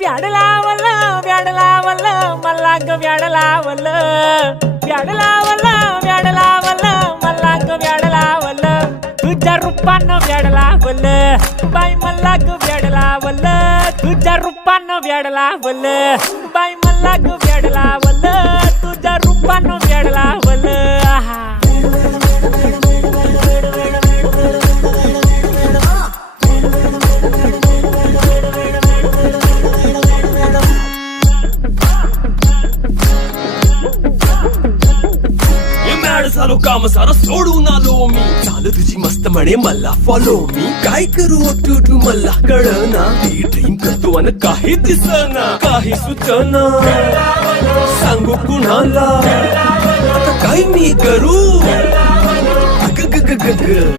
व्याड लावलं व्याड लावलं मला ग व्याड लावलं व्याड लावलं व्याड लावलं मला ग व्याड लावलं तुझ्या रूपानं व्याड लावलं बाई मला ग व्याड लावलं तुझ्या रूपानं व्याड लावलं बाई मला ग व्याड लावलं तुझ्या रूपानं व्याड लावलं आहा झालो काम सारं सोडून आलो मी चाल तुझी मस्त म्हणे मला फॉलो मी काय करू उठू मला कळना ती ड्रीम करतो आणि काही दिसना काही सुचना सांगू कुणाला आता काय मी करू अग ग ग ग ग